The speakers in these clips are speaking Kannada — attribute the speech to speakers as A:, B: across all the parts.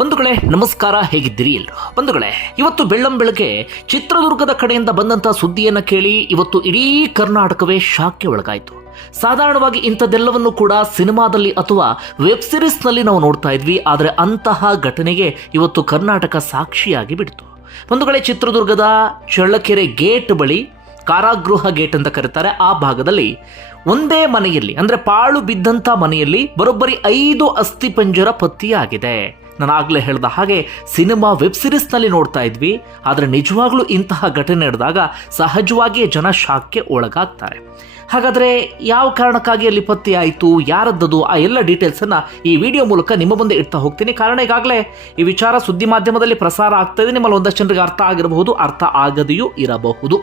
A: ಬಂಧುಗಳೇ, ನಮಸ್ಕಾರ, ಹೇಗಿದ್ದೀರಿ ಎಲ್ಲರೂ ಬಂಧುಗಳೇ, ಇವತ್ತು ಬೆಳ್ಳಂ ಬೆಳಗ್ಗೆ ಚಿತ್ರದುರ್ಗದ ಕಡೆಯಿಂದ ಬಂದಂತ ಸುದ್ದಿಯನ್ನ ಕೇಳಿ ಇವತ್ತು ಇಡೀ ಕರ್ನಾಟಕವೇ ಶಾಕ್ಗೆ ಒಳಗಾಯಿತು. ಸಾಧಾರಣವಾಗಿ ಇಂಥದ್ದೆಲ್ಲವನ್ನು ಕೂಡ ಸಿನಿಮಾದಲ್ಲಿ ಅಥವಾ ವೆಬ್ ಸಿರೀಸ್ನಲ್ಲಿ ನಾವು ನೋಡ್ತಾ ಇದ್ವಿ, ಆದರೆ ಅಂತಹ ಘಟನೆಗೆ ಇವತ್ತು ಕರ್ನಾಟಕ ಸಾಕ್ಷಿಯಾಗಿ ಬಿಡ್ತು. ಬಂಧುಗಳೇ, ಚಿತ್ರದುರ್ಗದ ಚಳ್ಳಕೆರೆ ಗೇಟ್ ಬಳಿ ಕಾರಾಗೃಹ ಗೇಟ್ ಅಂತ ಕರೀತಾರೆ. ಆ ಭಾಗದಲ್ಲಿ ಒಂದೇ ಮನೆಯಲ್ಲಿ, ಅಂದ್ರೆ ಪಾಳು ಬಿದ್ದಂತ ಮನೆಯಲ್ಲಿ ಬರೋಬ್ಬರಿ ಐದು ಅಸ್ಥಿಪಂಜರ ಪತ್ತೆಯಾಗಿದೆ. ನಾನು ಆಗಲೇ ಹೇಳ್ದ ಹಾಗೆ ಸಿನಿಮಾ ವೆಬ್ ಸಿರೀಸ್ನಲ್ಲಿ ನೋಡ್ತಾ ಇದ್ವಿ, ಆದರೆ ನಿಜವಾಗ್ಲೂ ಇಂತಹ ಘಟನೆ ನಡೆದಾಗ ಸಹಜವಾಗಿಯೇ ಜನ ಶಾಕ್ಗೆ ಒಳಗಾಗ್ತಾರೆ. ಹಾಗಾದರೆ ಯಾವ ಕಾರಣಕ್ಕಾಗಿ ಅಲ್ಲಿ ಪತ್ತೆ ಆಯಿತು, ಯಾರದ್ದದು, ಆ ಎಲ್ಲ ಡೀಟೇಲ್ಸನ್ನು ಈ ವಿಡಿಯೋ ಮೂಲಕ ನಿಮ್ಮ ಮುಂದೆ ಇಡ್ತಾ ಹೋಗ್ತೀನಿ. ಕಾರಣ ಈಗಾಗಲೇ ಈ ವಿಚಾರ ಸುದ್ದಿ ಮಾಧ್ಯಮದಲ್ಲಿ ಪ್ರಸಾರ ಆಗ್ತಾ ಇದೆ. ನಿಮ್ಮಲ್ಲಿ ಒಂದಷ್ಟು ಜನರಿಗೆ ಅರ್ಥ ಆಗಿರಬಹುದು, ಅರ್ಥ ಆಗದೆಯೂ ಇರಬಹುದು.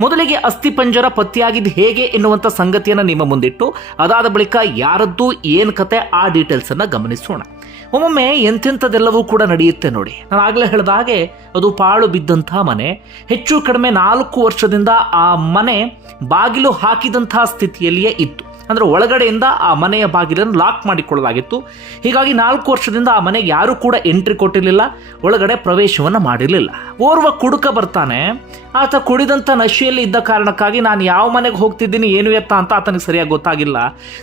A: ಮೊದಲಿಗೆ ಅಸ್ಥಿಪಂಜರ ಪತ್ತೆಯಾಗಿದ್ದು ಹೇಗೆ ಎನ್ನುವಂಥ ಸಂಗತಿಯನ್ನು ನಿಮ್ಮ ಮುಂದಿಟ್ಟು, ಅದಾದ ಬಳಿಕ ಯಾರದ್ದು ಏನು ಕತೆ ಆ ಡೀಟೇಲ್ಸನ್ನು ಗಮನಿಸೋಣ. ಒಮ್ಮೊಮ್ಮೆ ಎಂತೆಂಥದ್ದೆಲ್ಲವೂ ಕೂಡ ನಡೆಯುತ್ತೆ ನೋಡಿ. ನಾನು ಆಗಲೇ ಹೇಳಿದ ಹಾಗೆ ಅದು ಪಾಳು ಬಿದ್ದಂತಹ ಮನೆ. ಹೆಚ್ಚು ಕಡಿಮೆ ನಾಲ್ಕು ವರ್ಷದಿಂದ ಆ ಮನೆ ಬಾಗಿಲು ಹಾಕಿದಂತಹ ಸ್ಥಿತಿಯಲ್ಲಿಯೇ ಇತ್ತು. ಅಂದರೆ ಒಳಗಡೆಯಿಂದ ಆ ಮನೆಯ ಬಾಗಿಲನ್ನು ಲಾಕ್ ಮಾಡಿಕೊಳ್ಳಲಾಗಿತ್ತು. ಹೀಗಾಗಿ ನಾಲ್ಕು ವರ್ಷದಿಂದ ಆ ಮನೆಗೆ ಯಾರೂ ಕೂಡ ಎಂಟ್ರಿ ಕೊಟ್ಟಿರಲಿಲ್ಲ, ಒಳಗಡೆ ಪ್ರವೇಶವನ್ನು ಮಾಡಿರಲಿಲ್ಲ. ಓರ್ವ ಕುಡುಕ ಬರ್ತಾನೆ ಆತ ಕುಡಿದಂಥ ನಶೆಯಲ್ಲಿ ಇದ್ದ ಕಾರಣಕ್ಕಾಗಿ ನಾನು ಯಾವ ಮನೆಗೆ ಹೋಗ್ತಿದ್ದೀನಿ, ಏನು ಎತ್ತ ಅಂತ ಆತನಿಗೆ ಸರಿಯಾಗಿ ಗೊತ್ತಾಗಿಲ್ಲ.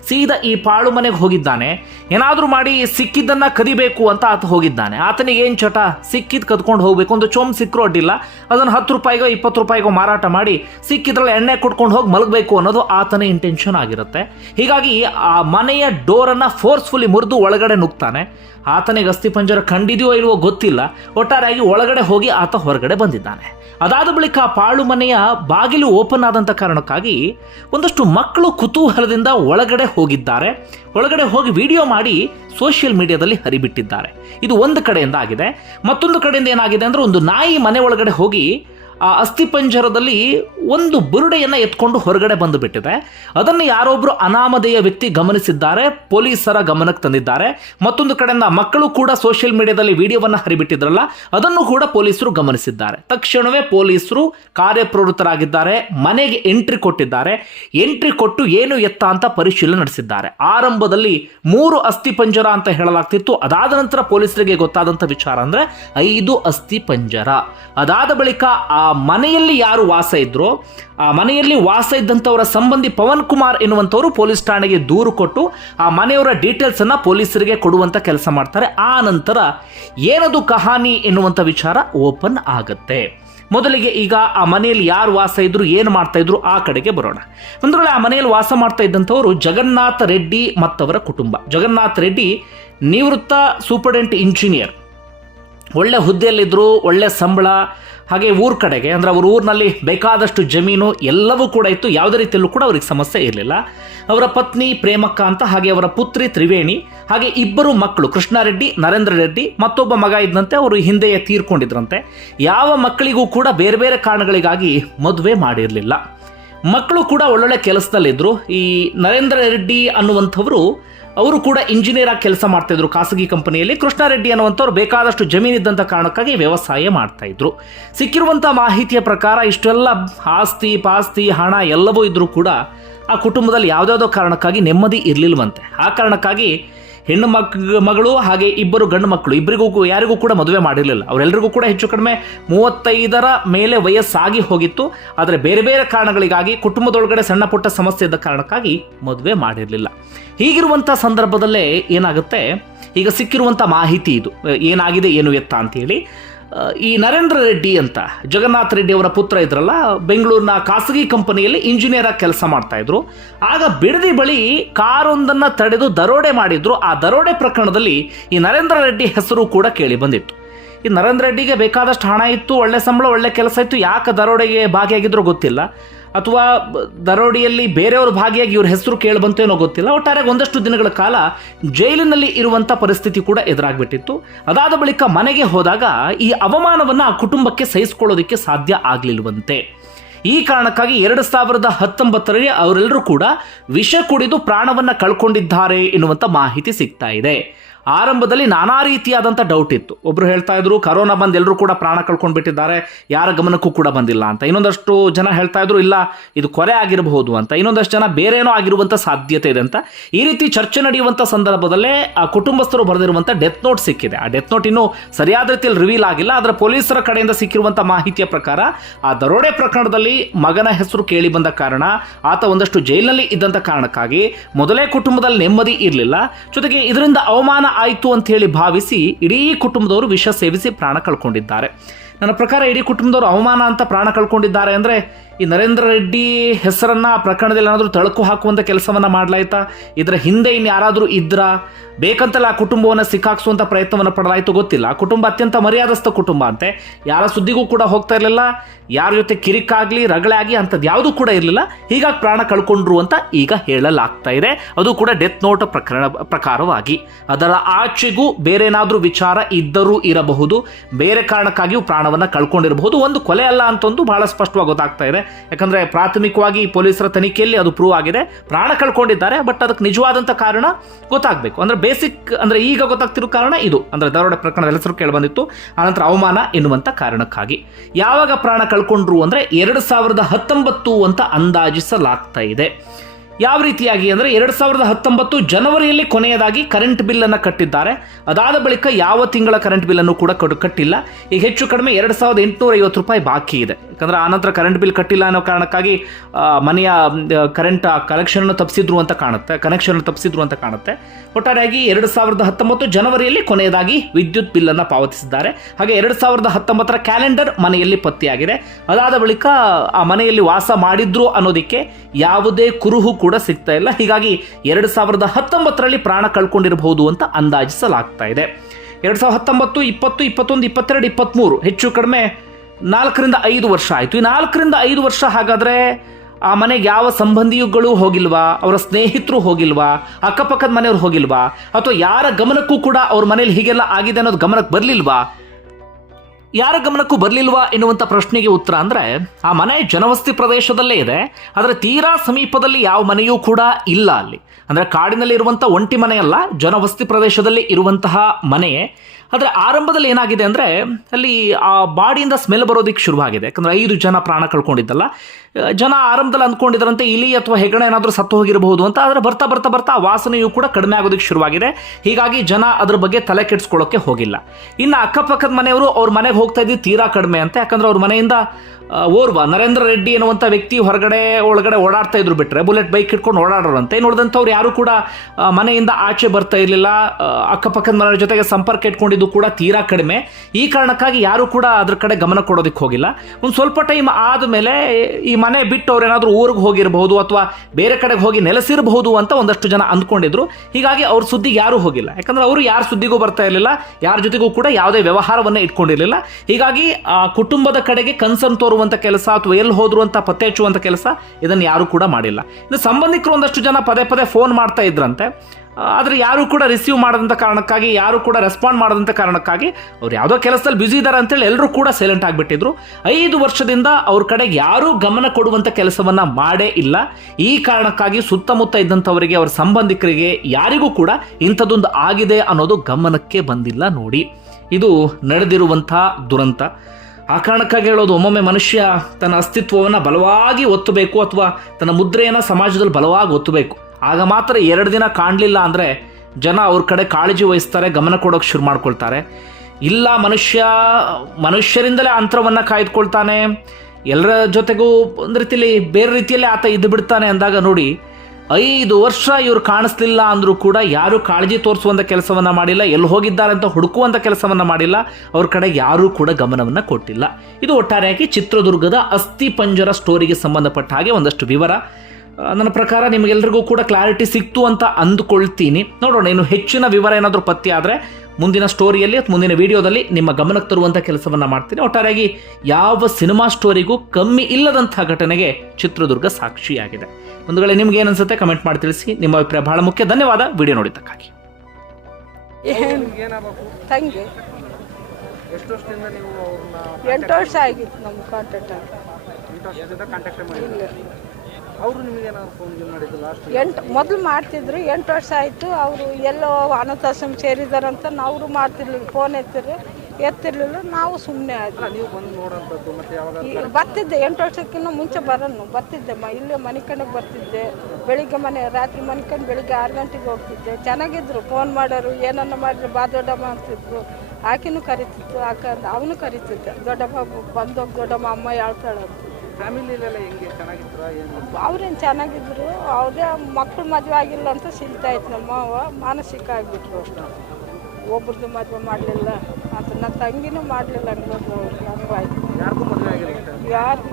A: ಸೀದಾ ಈ ಪಾಳು ಮನೆಗೆ ಹೋಗಿದ್ದಾನೆ. ಏನಾದರೂ ಮಾಡಿ ಸಿಕ್ಕಿದ್ದನ್ನು ಕದಿಬೇಕು ಅಂತ ಆತ ಹೋಗಿದ್ದಾನೆ. ಆತನಿಗೆ ಏನು ಚಟ? ಸಿಕ್ಕಿದ್ದು ಕದ್ಕೊಂಡು ಹೋಗಬೇಕು. ಒಂದು ಚೊಂಬ್ ಸಿಕ್ಕರೂ ಅಡ್ಡಿಲ್ಲ. ಅದನ್ನು ಹತ್ತು ರೂಪಾಯಿಗೋ, ಇಪ್ಪತ್ತು ರೂಪಾಯಿಗೋ ಮಾರಾಟ ಮಾಡಿ ಸಿಕ್ಕಿದ್ರಲ್ಲಿ ಎಣ್ಣೆ ಕೊಟ್ಕೊಂಡು ಹೋಗಿ ಮಲಗಬೇಕು ಅನ್ನೋದು ಆತನ ಇಂಟೆನ್ಷನ್ ಆಗಿರುತ್ತೆ. ಹೀಗಾಗಿ ಆ ಮನೆಯ ಡೋರನ್ನು ಫೋರ್ಸ್ಫುಲಿ ಮುರಿದು ಒಳಗಡೆ ನುಗ್ತಾನೆ ಆತನಿಗೆ ಅಸ್ಥಿಪಂಜರ ಕಂಡಿದೆಯೋ ಇಲ್ವೋ ಗೊತ್ತಿಲ್ಲ. ಒಟ್ಟಾರೆಯಾಗಿ ಒಳಗಡೆ ಹೋಗಿ ಆತ ಹೊರಗಡೆ ಬಂದಿದ್ದಾನೆ. ಅದಾದ ಬಳಿಕ ಆ ಪಾಳು ಮನೆಯ ಬಾಗಿಲು ಓಪನ್ ಆದಂಥ ಕಾರಣಕ್ಕಾಗಿ ಒಂದಷ್ಟು ಮಕ್ಕಳು ಕುತೂಹಲದಿಂದ ಒಳಗಡೆ ಹೋಗಿದ್ದಾರೆ. ಒಳಗಡೆ ಹೋಗಿ ವಿಡಿಯೋ ಮಾಡಿ ಸೋಷಿಯಲ್ ಮೀಡಿಯಾದಲ್ಲಿ ಹರಿಬಿಟ್ಟಿದ್ದಾರೆ. ಇದು ಒಂದು ಕಡೆಯಿಂದ ಆಗಿದೆ. ಮತ್ತೊಂದು ಕಡೆಯಿಂದ ಏನಾಗಿದೆ ಅಂದರೆ ಒಂದು ನಾಯಿ ಮನೆ ಒಳಗಡೆ ಹೋಗಿ ಆ ಅಸ್ಥಿಪಂಜರದಲ್ಲಿ ಒಂದು ಬುರುಡೆಯನ್ನು ಎತ್ಕೊಂಡು ಹೊರಗಡೆ ಬಂದು ಬಿಟ್ಟಿದೆ ಅದನ್ನು ಯಾರೊಬ್ಬರು ಅನಾಮಧೇಯ ವ್ಯಕ್ತಿ ಗಮನಿಸಿದ್ದಾರೆ, ಪೊಲೀಸರ ಗಮನಕ್ಕೆ ತಂದಿದ್ದಾರೆ. ಮತ್ತೊಂದು ಕಡೆಯಿಂದ ಮಕ್ಕಳು ಕೂಡ ಸೋಷಿಯಲ್ ಮೀಡಿಯಾದಲ್ಲಿ ವಿಡಿಯೋವನ್ನು ಹರಿಬಿಟ್ಟಿದ್ರಲ್ಲ, ಅದನ್ನು ಕೂಡ ಪೊಲೀಸರು ಗಮನಿಸಿದ್ದಾರೆ. ತಕ್ಷಣವೇ ಪೊಲೀಸರು ಕಾರ್ಯಪ್ರವೃತ್ತರಾಗಿದ್ದಾರೆ, ಮನೆಗೆ ಎಂಟ್ರಿ ಕೊಟ್ಟಿದ್ದಾರೆ. ಎಂಟ್ರಿ ಕೊಟ್ಟು ಏನು ಎತ್ತ ಅಂತ ಪರಿಶೀಲನೆ ನಡೆಸಿದ್ದಾರೆ. ಆರಂಭದಲ್ಲಿ ಮೂರು ಅಸ್ಥಿಪಂಜರ ಅಂತ ಹೇಳಲಾಗ್ತಿತ್ತು. ಅದಾದ ನಂತರ ಪೊಲೀಸರಿಗೆ ಗೊತ್ತಾದಂಥ ವಿಚಾರ ಅಂದ್ರೆ ಐದು ಅಸ್ಥಿಪಂಜರ ಅದಾದ ಬಳಿಕ ಆ ಮನೆಯಲ್ಲಿ ಯಾರು ವಾಸ ಇದ್ರೋ, ಆ ಮನೆಯಲ್ಲಿ ವಾಸ ಇದ್ದಂಥವರ ಸಂಬಂಧಿ ಪವನ್ ಕುಮಾರ್ ಎನ್ನುವಂಥವರು ಪೊಲೀಸ್ ಠಾಣೆಗೆ ದೂರು ಕೊಟ್ಟು ಆ ಮನೆಯವರ ಡೀಟೇಲ್ಸ್ ಅನ್ನ ಪೊಲೀಸರಿಗೆ ಕೊಡುವಂತ ಕೆಲಸ ಮಾಡ್ತಾರೆ. ಆ ನಂತರ ಏನದು ಕಹಾನಿ ಎನ್ನುವಂಥ ವಿಚಾರ ಓಪನ್ ಆಗುತ್ತೆ. ಮೊದಲಿಗೆ ಈಗ ಆ ಮನೆಯಲ್ಲಿ ಯಾರು ವಾಸ ಇದ್ರು, ಏನು ಮಾಡ್ತಾ ಇದ್ರು ಆ ಕಡೆಗೆ ಬರೋಣ. ಒಂದು ಆ ಮನೆಯಲ್ಲಿ ವಾಸ ಮಾಡ್ತಾ ಇದ್ದಂಥವರು ಜಗನ್ನಾಥ ರೆಡ್ಡಿ ಮತ್ತವರ ಕುಟುಂಬ. ಜಗನ್ನಾಥ ರೆಡ್ಡಿ ನಿವೃತ್ತ ಸೂಪರ್ಡೆಂಟ್ ಇಂಜಿನಿಯರ್. ಒಳ್ಳೆ ಹುದ್ದೆಯಲ್ಲಿದ್ದರು ಒಳ್ಳೆ ಸಂಬಳ ಹಾಗೆ ಊರ ಕಡೆಗೆ, ಅಂದರೆ ಅವ್ರ ಊರಿನಲ್ಲಿ ಬೇಕಾದಷ್ಟು ಜಮೀನು ಎಲ್ಲವೂ ಕೂಡ ಇತ್ತು. ಯಾವುದೇ ರೀತಿಯಲ್ಲೂ ಕೂಡ ಅವ್ರಿಗೆ ಸಮಸ್ಯೆ ಇರಲಿಲ್ಲ. ಅವರ ಪತ್ನಿ ಪ್ರೇಮಕ್ಕ ಅಂತ ಹಾಗೆ ಅವರ ಪುತ್ರಿ ತ್ರಿವೇಣಿ, ಹಾಗೆ ಇಬ್ಬರು ಮಕ್ಕಳು, ಕೃಷ್ಣಾರೆಡ್ಡಿ, ನರೇಂದ್ರ ರೆಡ್ಡಿ, ಮತ್ತೊಬ್ಬ ಮಗ ಇದ್ದಂತೆ ಅವರು ಹಿಂದೆಯೇ ತೀರ್ಕೊಂಡಿದ್ರಂತೆ. ಯಾವ ಮಕ್ಕಳಿಗೂ ಕೂಡ ಬೇರೆ ಬೇರೆ ಕಾರಣಗಳಿಗಾಗಿ ಮದುವೆ ಮಾಡಿರಲಿಲ್ಲ. ಮಕ್ಕಳು ಕೂಡ ಒಳ್ಳೊಳ್ಳೆ ಕೆಲಸದಲ್ಲಿದ್ದರು ಈ ನರೇಂದ್ರ ರೆಡ್ಡಿ ಅನ್ನುವಂಥವರು ಅವರು ಕೂಡ ಇಂಜಿನಿಯರ್ ಆಗಿ ಕೆಲಸ ಮಾಡ್ತಾ ಇದ್ರು. ಖಾಸಗಿ ಕಂಪನಿಯಲ್ಲಿ ಕೃಷ್ಣಾರೆಡ್ಡಿ ಅನ್ನುವಂಥವ್ರು ಬೇಕಾದಷ್ಟು ಜಮೀನಿದ್ದಂಥ ಕಾರಣಕ್ಕಾಗಿ ವ್ಯವಸಾಯ ಮಾಡ್ತಾ ಇದ್ರು. ಸಿಕ್ಕಿರುವಂಥ ಮಾಹಿತಿಯ ಪ್ರಕಾರ ಇಷ್ಟೆಲ್ಲ ಆಸ್ತಿ, ಪಾಸ್ತಿ, ಹಣ ಎಲ್ಲವೂ ಇದ್ರೂ ಕೂಡ ಆ ಕುಟುಂಬದಲ್ಲಿ ಯಾವುದ್ಯಾವುದೋ ಕಾರಣಕ್ಕಾಗಿ ನೆಮ್ಮದಿ ಇರಲಿಲ್ಲವಂತೆ ಆ ಕಾರಣಕ್ಕಾಗಿ ಹೆಣ್ಣು ಮಕ್, ಮಗಳು ಹಾಗೆ ಇಬ್ಬರು ಗಂಡು ಮಕ್ಕಳು. ಇಬ್ಬರಿಗೂ ಯಾರಿಗೂ ಕೂಡ ಮದುವೆ ಮಾಡಿರಲಿಲ್ಲ. ಅವರೆಲ್ಲರಿಗೂ ಕೂಡ ಹೆಚ್ಚು ಕಡಿಮೆ ಮೂವತ್ತೈದರ ಮೇಲೆ ವಯಸ್ಸಾಗಿ ಹೋಗಿತ್ತು. ಆದರೆ ಬೇರೆ ಬೇರೆ ಕಾರಣಗಳಿಗಾಗಿ ಕುಟುಂಬದೊಳಗಡೆ ಸಣ್ಣ ಪುಟ್ಟ ಸಮಸ್ಯೆ ಇದ್ದ ಕಾರಣಕ್ಕಾಗಿ ಮದುವೆ ಮಾಡಿರಲಿಲ್ಲ. ಹೀಗಿರುವಂಥ ಸಂದರ್ಭದಲ್ಲೇ ಏನಾಗುತ್ತೆ? ಈಗ ಸಿಕ್ಕಿರುವಂಥ ಮಾಹಿತಿ ಇದು. ಏನಾಗಿದೆ, ಏನು ಎತ್ತ ಅಂತೇಳಿ. ಈ ನರೇಂದ್ರ ರೆಡ್ಡಿ ಅಂತ ಜಗನ್ನಾಥ್ ರೆಡ್ಡಿ ಅವರ ಪುತ್ರ ಇದ್ರಲ್ಲ, ಬೆಂಗಳೂರಿನ ಖಾಸಗಿ ಕಂಪನಿಯಲ್ಲಿ ಇಂಜಿನಿಯರ್ ಆಗಿ ಕೆಲಸ ಮಾಡ್ತಾ ಇದ್ರು. ಆಗ ಬಿಡದಿ ಬಳಿ ಕಾರೊಂದನ್ನು ತಡೆದು ದರೋಡೆ ಮಾಡಿದ್ರು. ಆ ದರೋಡೆ ಪ್ರಕರಣದಲ್ಲಿ ಈ ನರೇಂದ್ರ ರೆಡ್ಡಿ ಹೆಸರು ಕೂಡ ಕೇಳಿ ಬಂದಿತ್ತು. ಈ ನರೇಂದ್ರ ರೆಡ್ಡಿಗೆ ಬೇಕಾದಷ್ಟು ಹಣ ಇತ್ತು, ಒಳ್ಳೆ ಸಂಬಳ, ಒಳ್ಳೆ ಕೆಲಸ ಇತ್ತು. ಯಾಕೆ ದರೋಡೆಗೆ ಭಾಗಿಯಾಗಿದ್ರು ಗೊತ್ತಿಲ್ಲ. ಅಥವಾ ದರೋಡಿಯಲ್ಲಿ ಬೇರೆಯವ್ರ ಭಾಗಿಯಾಗಿ ಇವ್ರ ಹೆಸರು ಕೇಳಬಂತೇನೋ ಬಂತು ಗೊತ್ತಿಲ್ಲ. ಒಟ್ಟಾರೆ ಒಂದಷ್ಟು ದಿನಗಳ ಕಾಲ ಜೈಲಿನಲ್ಲಿ ಇರುವಂಥ ಪರಿಸ್ಥಿತಿ ಕೂಡ ಎದುರಾಗ್ಬಿಟ್ಟಿತ್ತು. ಅದಾದ ಬಳಿಕ ಮನೆಗೆ ಹೋದಾಗ ಈ ಅವಮಾನವನ್ನು ಆ ಕುಟುಂಬಕ್ಕೆ ಸಹಿಸಿಕೊಳ್ಳೋದಕ್ಕೆ ಸಾಧ್ಯ ಆಗಲಿಲ್ಲವಂತೆ ಈ ಕಾರಣಕ್ಕಾಗಿ ಎರಡು ಸಾವಿರದ ಹತ್ತೊಂಬತ್ತರಲ್ಲಿ ಅವರೆಲ್ಲರೂ ಕೂಡ ವಿಷ ಕುಡಿದು ಪ್ರಾಣವನ್ನು ಕಳ್ಕೊಂಡಿದ್ದಾರೆ ಎನ್ನುವಂಥ ಮಾಹಿತಿ ಸಿಗ್ತಾ ಇದೆ. ಆರಂಭದಲ್ಲಿ ನಾನಾ ರೀತಿಯಾದಂಥ ಡೌಟ್ ಇತ್ತು. ಒಬ್ರು ಹೇಳ್ತಾ ಇದ್ರು ಕರೋನಾ ಬಂದು ಎಲ್ಲರೂ ಕೂಡ ಪ್ರಾಣ ಕಳ್ಕೊಂಡು ಬಿಟ್ಟಿದ್ದಾರೆ, ಯಾರ ಗಮನಕ್ಕೂ ಕೂಡ ಬಂದಿಲ್ಲ ಅಂತ. ಇನ್ನೊಂದಷ್ಟು ಜನ ಹೇಳ್ತಾ ಇದ್ರು, ಇಲ್ಲ, ಇದು ಕೊಲೆ ಆಗಿರಬಹುದು ಅಂತ. ಇನ್ನೊಂದಷ್ಟು ಜನ ಬೇರೇನೋ ಆಗಿರುವಂಥ ಸಾಧ್ಯತೆ ಇದೆ ಅಂತ. ಈ ರೀತಿ ಚರ್ಚೆ ನಡೆಯುವಂಥ ಸಂದರ್ಭದಲ್ಲೇ, ಆ ಕುಟುಂಬಸ್ಥರು ಬರೆದಿರುವಂಥ ಡೆತ್ ನೋಟ್ ಸಿಕ್ಕಿದೆ. ಆ ಡೆತ್ ನೋಟ್ ಇನ್ನೂ ಸರಿಯಾದ ರೀತಿಯಲ್ಲಿ ರಿವೀಲ್ ಆಗಿಲ್ಲ. ಆದರೆ ಪೊಲೀಸರ ಕಡೆಯಿಂದ ಸಿಕ್ಕಿರುವಂಥ ಮಾಹಿತಿಯ ಪ್ರಕಾರ, ಆ ದರೋಡೆ ಪ್ರಕರಣದಲ್ಲಿ ಮಗನ ಹೆಸರು ಕೇಳಿ ಬಂದ ಕಾರಣ, ಆತ ಒಂದಷ್ಟು ಜೈಲಿನಲ್ಲಿ ಇದ್ದಂಥ ಕಾರಣಕ್ಕಾಗಿ ಮೊದಲೇ ಕುಟುಂಬದಲ್ಲಿ ನೆಮ್ಮದಿ ಇರಲಿಲ್ಲ. ಜೊತೆಗೆ ಇದರಿಂದ ಅವಮಾನ ಆಯಿತು ಅಂತ ಹೇಳಿ ಭಾವಿಸಿ ಇಡೀ ಕುಟುಂಬದವರು ವಿಷ ಸೇವಿಸಿ ಪ್ರಾಣ ಕಳ್ಕೊಂಡಿದ್ದಾರೆ. ನನ್ನ ಪ್ರಕಾರ ಇಡೀ ಕುಟುಂಬದವರು ಅವಮಾನ ಅಂತ ಪ್ರಾಣ ಕಳ್ಕೊಂಡಿದ್ದಾರೆ ಅಂದರೆ ಈ ನರೇಂದ್ರ ರೆಡ್ಡಿ ಹೆಸರನ್ನು ಆ ಪ್ರಕರಣದಲ್ಲಿ ಏನಾದರೂ ತಳಕು ಹಾಕುವಂಥ ಕೆಲಸವನ್ನು ಮಾಡಲಾಯ್ತಾ? ಇದರ ಹಿಂದೆ ಇನ್ನು ಯಾರಾದರೂ ಇದ್ರಾ? ಬೇಕಂತಲ್ಲ ಆ ಕುಟುಂಬವನ್ನು ಸಿಕ್ಕಾಕ್ಸುವಂಥ ಪ್ರಯತ್ನವನ್ನು ಪಡಲಾಯಿತು ಗೊತ್ತಿಲ್ಲ. ಆ ಕುಟುಂಬ ಅತ್ಯಂತ ಮರ್ಯಾದಸ್ಥ ಕುಟುಂಬ ಅಂತೆ. ಯಾರ ಸುದ್ದಿಗೂ ಕೂಡ ಹೋಗ್ತಾ ಇರಲಿಲ್ಲ. ಯಾರ ಜೊತೆ ಕಿರಿಕಾಗಲಿ ರಗಳಾಗಿ ಅಂಥದ್ದು ಯಾವುದೂ ಕೂಡ ಇರಲಿಲ್ಲ. ಹೀಗಾಗಿ ಪ್ರಾಣ ಕಳ್ಕೊಂಡ್ರು ಅಂತ ಈಗ ಹೇಳಲಾಗ್ತಾ ಇದೆ. ಅದು ಕೂಡ ಡೆತ್ ನೋಟ್ ಪ್ರಕರಣ ಪ್ರಕಾರವಾಗಿ. ಅದರ ಆಚೆಗೂ ಬೇರೆ ಏನಾದರೂ ವಿಚಾರ ಇದ್ದರೂ ಇರಬಹುದು. ಬೇರೆ ಕಾರಣಕ್ಕಾಗಿಯೂ ಪ್ರಾಣವನ್ನು ಕಳ್ಕೊಂಡಿರಬಹುದು. ಒಂದು ಕೊಲೆ ಅಲ್ಲ ಅಂತಂದು ಬಹಳ ಸ್ಪಷ್ಟವಾಗಿ ಗೊತ್ತಾಗ್ತಾ ಇದೆ. ಯಾಕಂದ್ರೆ ಪ್ರಾಥಮಿಕವಾಗಿ ಪೊಲೀಸರ ತನಿಖೆಯಲ್ಲಿ ಅದು ಪ್ರೂವ್ ಆಗಿದೆ. ಪ್ರಾಣ ಕಳ್ಕೊಂಡಿದ್ದಾರೆ ಬಟ್ ಅದಕ್ಕೆ ನಿಜವಾದಂಥ ಕಾರಣ ಗೊತ್ತಾಗಬೇಕು. ಅಂದ್ರೆ ಬೇಸಿಕ್ ಅಂದ್ರೆ ಈಗ ಗೊತ್ತಾಗ್ತಿರೋ ಕಾರಣ ಇದು. ಅಂದ್ರೆ ದರೋಡೆ ಪ್ರಕರಣದ ಹೆಸರು ಕೇಳಿ ಬಂದಿತ್ತು. ಆನಂತರ ಅವಮಾನ ಎನ್ನುವಂಥ ಕಾರಣಕ್ಕಾಗಿ. ಯಾವಾಗ ಪ್ರಾಣ ಕಳ್ಕೊಂಡ್ರು ಅಂದ್ರೆ ಎರಡು ಸಾವಿರದ ಹತ್ತೊಂಬತ್ತು ಅಂತ ಅಂದಾಜಿಸಲಾಗ್ತಾ ಇದೆ. ಯಾವ ರೀತಿಯಾಗಿ ಅಂದರೆ ಎರಡು ಸಾವಿರದ ಹತ್ತೊಂಬತ್ತು ಜನವರಿಯಲ್ಲಿ ಕೊನೆಯದಾಗಿ ಕರೆಂಟ್ ಬಿಲ್ಲನ್ನು ಕಟ್ಟಿದ್ದಾರೆ. ಅದಾದ ಬಳಿಕ ಯಾವ ತಿಂಗಳ ಕರೆಂಟ್ ಬಿಲ್ಲನ್ನು ಕೂಡ ಕಡು ಕಟ್ಟಿಲ್ಲ. ಈಗ ಹೆಚ್ಚು ಕಡಿಮೆ ಎರಡು ಸಾವಿರದ ಎಂಟುನೂರ ಐವತ್ತು ರೂಪಾಯಿ ಬಾಕಿ ಇದೆ. ಯಾಕಂದ್ರೆ ಆನಂತರ ಕರೆಂಟ್ ಬಿಲ್ ಕಟ್ಟಿಲ್ಲ ಅನ್ನೋ ಕಾರಣಕ್ಕಾಗಿ ಮನೆಯ ಕರೆಂಟ್ ಕನೆಕ್ಷನ್ ತಪ್ಪಿಸಿದ್ರು ಅಂತ ಕಾಣುತ್ತೆ. ಕನೆಕ್ಷನ್ ತಪ್ಪಿಸಿದ್ರು ಅಂತ ಕಾಣುತ್ತೆ. ಒಟ್ಟಾರೆಯಾಗಿ ಎರಡು ಸಾವಿರದ ಹತ್ತೊಂಬತ್ತು ಜನವರಿಯಲ್ಲಿ ಕೊನೆಯದಾಗಿ ವಿದ್ಯುತ್ ಬಿಲ್ಲನ್ನು ಪಾವತಿಸಿದ್ದಾರೆ. ಹಾಗೆ ಎರಡು ಸಾವಿರದ ಹತ್ತೊಂಬತ್ತರ ಕ್ಯಾಲೆಂಡರ್ ಮನೆಯಲ್ಲಿ ಪತ್ತೆಯಾಗಿದೆ. ಅದಾದ ಬಳಿಕ, ಆ ಮನೆಯಲ್ಲಿ ವಾಸ ಮಾಡಿದ್ರು ಅನ್ನೋದಕ್ಕೆ ಯಾವುದೇ ಕುರುಹು ಕೂಡ ಸಿಗ್ತಾ ಇಲ್ಲ. ಹೀಗಾಗಿ ಎರಡು ಸಾವಿರದ ಹತ್ತೊಂಬತ್ತರಲ್ಲಿ ಪ್ರಾಣ ಕಳ್ಕೊಂಡಿರಬಹುದು ಅಂತ ಅಂದಾಜಿಸಲಾಗ್ತಾ ಇದೆ. ಎರಡು ಸಾವಿರದ ಹತ್ತೊಂಬತ್ತು, ಇಪ್ಪತ್ತು, ಇಪ್ಪತ್ತೊಂದು, ಇಪ್ಪತ್ತೆರಡು, ಇಪ್ಪತ್ತ್ಮೂರು ಹೆಚ್ಚು ಕಡಿಮೆ ನಾಲ್ಕರಿಂದ ಐದು ವರ್ಷ ಆಯಿತು. ಈ ನಾಲ್ಕರಿಂದ ಐದು ವರ್ಷ ಹಾಗಾದರೆ ಆ ಮನೆಗೆ ಯಾವ ಸಂಬಂಧಿಗಳು ಹೋಗಿಲ್ವಾ? ಅವರ ಸ್ನೇಹಿತರು ಹೋಗಿಲ್ವಾ? ಅಕ್ಕಪಕ್ಕದ ಮನೆಯವ್ರು ಹೋಗಿಲ್ವಾ? ಅಥವಾ ಯಾರ ಗಮನಕ್ಕೂ ಕೂಡ ಅವ್ರ ಮನೇಲಿ ಹೀಗೆಲ್ಲ ಆಗಿದೆ ಅನ್ನೋದು ಗಮನಕ್ಕೆ ಬರಲಿಲ್ವಾ? ಯಾರ ಗಮನಕ್ಕೂ ಬರಲಿಲ್ವಾ ಎನ್ನುವಂಥ ಪ್ರಶ್ನೆಗೆ ಉತ್ತರ ಅಂದರೆ, ಆ ಮನೆ ಜನವಸತಿ ಪ್ರದೇಶದಲ್ಲೇ ಇದೆ, ಆದರೆ ತೀರಾ ಸಮೀಪದಲ್ಲಿ ಯಾವ ಮನೆಯೂ ಕೂಡ ಇಲ್ಲ ಅಲ್ಲಿ. ಅಂದರೆ ಕಾಡಿನಲ್ಲಿ ಇರುವಂಥ ಒಂಟಿ ಮನೆಯಲ್ಲ, ಜನವಸತಿ ಪ್ರದೇಶದಲ್ಲಿ ಇರುವಂತಹ ಮನೆಯೇ. ಆದರೆ ಆರಂಭದಲ್ಲಿ ಏನಾಗಿದೆ ಅಂದರೆ ಅಲ್ಲಿ ಆ ಬಾಡಿಯಿಂದ ಸ್ಮೆಲ್ ಬರೋದಕ್ಕೆ ಶುರುವಾಗಿದೆ. ಯಾಕಂದರೆ ಐದು ಜನ ಪ್ರಾಣ ಕಳ್ಕೊಂಡಿದ್ದಲ್ಲ. ಜನ ಆರಂಭದಲ್ಲಿ ಅಂದ್ಕೊಂಡಿದ್ದರಂತೆ ಇಲಿ ಅಥವಾ ಹೆಗಣ ಏನಾದರೂ ಸತ್ತು ಹೋಗಿರಬಹುದು ಅಂತ, ಆದರೆ ಬರ್ತಾ ಬರ್ತಾ ಬರ್ತಾ ಆ ವಾಸನೆಯು ಕೂಡ ಕಡಿಮೆ ಆಗೋದಕ್ಕೆ ಶುರುವಾಗಿದೆ. ಹೀಗಾಗಿ ಜನ ಅದ್ರ ಬಗ್ಗೆ ತಲೆ ಕೆಡಿಸ್ಕೊಳ್ಳೋಕೆ ಹೋಗಿಲ್ಲ. ಇನ್ನು ಅಕ್ಕಪಕ್ಕದ ಮನೆಯವರು ಅವ್ರ ಮನೆಗೆ ಹೋಗ್ತಾ ಇದ್ದು ತೀರಾ ಕಡಿಮೆ ಅಂತ. ಯಾಕಂದರೆ ಅವ್ರ ಮನೆಯಿಂದ ಓರ್ವ ನರೇಂದ್ರ ರೆಡ್ಡಿ ಎನ್ನುವಂಥ ವ್ಯಕ್ತಿ ಹೊರಗಡೆ, ಒಳಗಡೆ ಓಡಾಡ್ತಾ ಇದ್ರು ಬಿಟ್ಟರೆ ಬುಲೆಟ್ ಬೈಕ್ ಇಟ್ಕೊಂಡು ಓಡಾಡೋರಂತೆ. ನೋಡಿದಂಥವ್ರು ಯಾರು ಕೂಡ ಮನೆಯಿಂದ ಆಚೆ ಬರ್ತಾ ಇರಲಿಲ್ಲ. ಅಕ್ಕಪಕ್ಕದ ಮನೆಯವ್ರ ಜೊತೆಗೆ ಸಂಪರ್ಕ ಇಟ್ಕೊಂಡಿದ್ದು ಕೂಡ ತೀರಾ ಕಡಿಮೆ. ಈ ಕಾರಣಕ್ಕಾಗಿ ಯಾರು ಕೂಡ ಅದ್ರ ಕಡೆ ಗಮನ ಕೊಡೋದಕ್ಕೆ ಹೋಗಿಲ್ಲ. ಒಂದು ಸ್ವಲ್ಪ ಟೈಮ್ ಆದಮೇಲೆ ಈ ಮನೆ ಬಿಟ್ಟು ಅವ್ರು ಏನಾದರೂ ಊರಿಗೆ ಹೋಗಿರಬಹುದು ಅಥವಾ ಬೇರೆ ಕಡೆಗೆ ಹೋಗಿ ನೆಲೆಸಿರಬಹುದು ಅಂತ ಒಂದಷ್ಟು ಜನ ಅಂದ್ಕೊಂಡಿದ್ರು. ಹೀಗಾಗಿ ಅವ್ರ ಸುದ್ದಿ ಯಾರೂ ಹೋಗಿಲ್ಲ. ಯಾಕಂದ್ರೆ ಅವರು ಯಾರ ಸುದ್ದಿಗೂ ಬರ್ತಾ ಇರಲಿಲ್ಲ, ಯಾರ ಜೊತೆಗೂ ಕೂಡ ಯಾವುದೇ ವ್ಯವಹಾರವನ್ನ ಇಟ್ಕೊಂಡಿರಲಿಲ್ಲ. ಹೀಗಾಗಿ, ಆ, ಕುಟುಂಬದ ಕಡೆಗೆ ಕನ್ಸರ್ನ್ ತೋರುವಂತ ಕೆಲಸ ಅಥವಾ ಎಲ್ಲಿ ಹೋದ್ರು ಅಂತ ಪತ್ತೆ ಹಚ್ಚುವಂಥ ಕೆಲಸ ಇದನ್ನು ಯಾರು ಕೂಡ ಮಾಡಿಲ್ಲ. ಇನ್ನು ಸಂಬಂಧಿಕರು ಒಂದಷ್ಟು ಜನ ಪದೇ ಪದೇ ಫೋನ್ ಮಾಡ್ತಾ ಇದ್ರಂತೆ. ಆದ್ರೆ ಯಾರು ಕೂಡ ರಿಸೀವ್ ಮಾಡದಂಥ ಕಾರಣಕ್ಕಾಗಿ, ಯಾರು ಕೂಡ ರೆಸ್ಪಾಂಡ್ ಮಾಡದಂತ ಕಾರಣಕ್ಕಾಗಿ ಅವ್ರು ಯಾವುದೋ ಕೆಲಸದಲ್ಲಿ ಬ್ಯುಸಿ ಇದ್ದಾರೆ ಅಂತೇಳಿ ಎಲ್ಲರೂ ಕೂಡ ಸೈಲೆಂಟ್ ಆಗಿಬಿಟ್ಟಿದ್ರು. ಐದು ವರ್ಷದಿಂದ ಅವ್ರ ಕಡೆಗೆ ಯಾರೂ ಗಮನ ಕೊಡುವಂಥ ಕೆಲಸವನ್ನು ಮಾಡೇ ಇಲ್ಲ. ಈ ಕಾರಣಕ್ಕಾಗಿ ಸುತ್ತಮುತ್ತ ಇದ್ದಂಥವರಿಗೆ, ಅವರ ಸಂಬಂಧಿಕರಿಗೆ ಯಾರಿಗೂ ಕೂಡ ಇಂಥದ್ದೊಂದು ಆಗಿದೆ ಅನ್ನೋದು ಗಮನಕ್ಕೆ ಬಂದಿಲ್ಲ ನೋಡಿ. ಇದು ನಡೆದಿರುವಂಥ ದುರಂತ. ಆ ಕಾರಣಕ್ಕಾಗಿ ಹೇಳೋದು, ಒಮ್ಮೊಮ್ಮೆ ಮನುಷ್ಯ ತನ್ನ ಅಸ್ತಿತ್ವವನ್ನು ಬಲವಾಗಿ ಒತ್ತಬೇಕು ಅಥವಾ ತನ್ನ ಮುದ್ರೆಯನ್ನು ಸಮಾಜದಲ್ಲಿ ಬಲವಾಗಿ ಒತ್ತಬೇಕು. ಆಗ ಮಾತ್ರ ಎರಡು ದಿನ ಕಾಣಲಿಲ್ಲ ಅಂದರೆ ಜನ ಅವ್ರ ಕಡೆ ಕಾಳಜಿ ವಹಿಸ್ತಾರೆ, ಗಮನ ಕೊಡೋಕೆ ಶುರು ಮಾಡ್ಕೊಳ್ತಾರೆ. ಇಲ್ಲ, ಮನುಷ್ಯ, ಮನುಷ್ಯರಿಂದಲೇ ಅಂತರವನ್ನು ಕಾಯ್ದುಕೊಳ್ತಾನೆ. ಎಲ್ಲರ ಜೊತೆಗೂ ಒಂದು ರೀತಿಯಲ್ಲಿ ಬೇರೆ ರೀತಿಯಲ್ಲಿ ಆತ ಇದ್ದು ಬಿಡ್ತಾನೆ ಅಂದಾಗ ನೋಡಿ, ಐದು ವರ್ಷ ಇವ್ರು ಕಾಣಿಸ್ಲಿಲ್ಲ ಅಂದರೂ ಕೂಡ ಯಾರೂ ಕಾಳಜಿ ತೋರಿಸುವಂಥ ಕೆಲಸವನ್ನು ಮಾಡಿಲ್ಲ, ಎಲ್ಲಿ ಹೋಗಿದ್ದಾರೆ ಅಂತ ಹುಡುಕುವಂಥ ಕೆಲಸವನ್ನು ಮಾಡಿಲ್ಲ, ಅವ್ರ ಕಡೆ ಯಾರೂ ಕೂಡ ಗಮನವನ್ನು ಕೊಟ್ಟಿಲ್ಲ. ಇದು ಒಟ್ಟಾರೆಯಾಗಿ ಚಿತ್ರದುರ್ಗದ ಅಸ್ಥಿ ಪಂಜರ ಸ್ಟೋರಿಗೆ ಸಂಬಂಧಪಟ್ಟ ಹಾಗೆ ಒಂದಷ್ಟು ವಿವರ. ನನ್ನ ಪ್ರಕಾರ ನಿಮಗೆಲ್ರಿಗೂ ಕೂಡ ಕ್ಲಾರಿಟಿ ಸಿಕ್ತು ಅಂತ ಅಂದುಕೊಳ್ತೀನಿ. ನೋಡೋಣ ಇನ್ನು ಹೆಚ್ಚಿನ ವಿವರ ಏನಾದರೂ ಪತ್ತೆ ಆದರೆ ಮುಂದಿನ ಸ್ಟೋರಿಯಲ್ಲಿ ಅಥವಾ ಮುಂದಿನ ವಿಡಿಯೋದಲ್ಲಿ ನಿಮ್ಮ ಗಮನಕ್ಕೆ ತರುವಂಥ ಕೆಲಸವನ್ನು ಮಾಡ್ತೀನಿ. ಒಟ್ಟಾರೆಯಾಗಿ ಯಾವ ಸಿನಿಮಾ ಸ್ಟೋರಿಗೂ ಕಮ್ಮಿ ಇಲ್ಲದಂಥ ಘಟನೆಗೆ ಚಿತ್ರದುರ್ಗ ಸಾಕ್ಷಿಯಾಗಿದೆ. ಒಂದು ವೇಳೆ ನಿಮ್ಗೆ ಏನನ್ಸುತ್ತೆ ಕಮೆಂಟ್ ಮಾಡಿ ತಿಳಿಸಿ. ನಿಮ್ಮ ಅಭಿಪ್ರಾಯ ಬಹಳ ಮುಖ್ಯ. ಧನ್ಯವಾದ. ವಿಡಿಯೋ ನೋಡಿದ್ದಕ್ಕಾಗಿ.
B: ತಂಗಿ.
C: ಎಷ್ಟು ವರ್ಷದಿಂದ ನೀವು ಅವ್ರನ್ನ
B: ಎಂಟು ವರ್ಷ ಆಗಿತ್ತು ನಮ್ಮ ಕಾಂಟ್ಯಾಕ್ಟ್ ಆಗಿ
C: ಎಂಟು ಅವರು
B: ಎಂಟು ಮೊದಲು ಮಾಡ್ತಿದ್ರು ಎಂಟು ವರ್ಷ ಆಯಿತು ಅವರು ಎಲ್ಲೋ ಅನಾಥಾಶ್ರಮ ಸೇರಿದಾರಂತ ಅವರು ಮಾಡ್ತಿರ್ಲಿಲ್ಲ ಫೋನ್ ಎತ್ತಿದ್ರು ಎತ್ತಿರ್ಲಿಲ್ಲ ನಾವು ಸುಮ್ಮನೆ ಆಯ್ತು
C: ನೀವು ಬಂದು ನೋಡೋಂಥದ್ದು ಮತ್ತೆ ಯಾವಾಗ
B: ಈ ಬರ್ತಿದ್ದೆ ಎಂಟು ವರ್ಷಕ್ಕಿಂತ ಮುಂಚೆ ಬರೋಣ ಬರ್ತಿದ್ದೆ ಮ ಇಲ್ಲೇ ಮನೆ ಬರ್ತಿದ್ದೆ ಬೆಳಿಗ್ಗೆ ಮನೆ ರಾತ್ರಿ ಮನೆ ಬೆಳಿಗ್ಗೆ ಆರು ಗಂಟೆಗೆ ಹೋಗ್ತಿದ್ದೆ. ಚೆನ್ನಾಗಿದ್ರು ಫೋನ್ ಮಾಡೋರು ಏನನ್ನ ಮಾಡಿದ್ರು ಬಾ ದೊಡ್ಡಮ್ಮ ಅಂತಿದ್ರು. ಆಕಿನೂ ಕರಿತಿತ್ತು ಆಕ ಅವನು ಕರಿತಿದ್ದೆ ದೊಡ್ಡಮ್ಮ ಬಂದೋಗಿ ದೊಡ್ಡಮ್ಮ ಅಮ್ಮ ಹೇಳ್ತಾಳಂತ
C: ಫ್ಯಾಮಿಲಿಲೆಲ್ಲ ಹೆಂಗೆ? ಚೆನ್ನಾಗಿದ್ರ? ಏನು?
B: ಅವ್ರೇನು ಚೆನ್ನಾಗಿದ್ರು. ಅವ್ರದೇ ಮಕ್ಕಳು ಮದುವೆ ಆಗಿಲ್ಲ ಅಂತ ಸಿಗ್ತಾಯಿತ್ತು ನಮ್ಮ ಮಾನಸಿಕ ಆಗಿಬಿಟ್ರು. ಅಷ್ಟು ಒಬ್ರದ್ದು ಮದುವೆ ಮಾಡಲಿಲ್ಲ ಅಂತ. ನನ್ನ ತಂಗಿನೂ ಮಾಡಲಿಲ್ಲ ಹಂಗೆ ಹಂಗಾಯ್ತು
C: ಯಾರಿಗೂ ಮದುವೆ ಆಗಿಲ್ಲ
B: ಯಾರು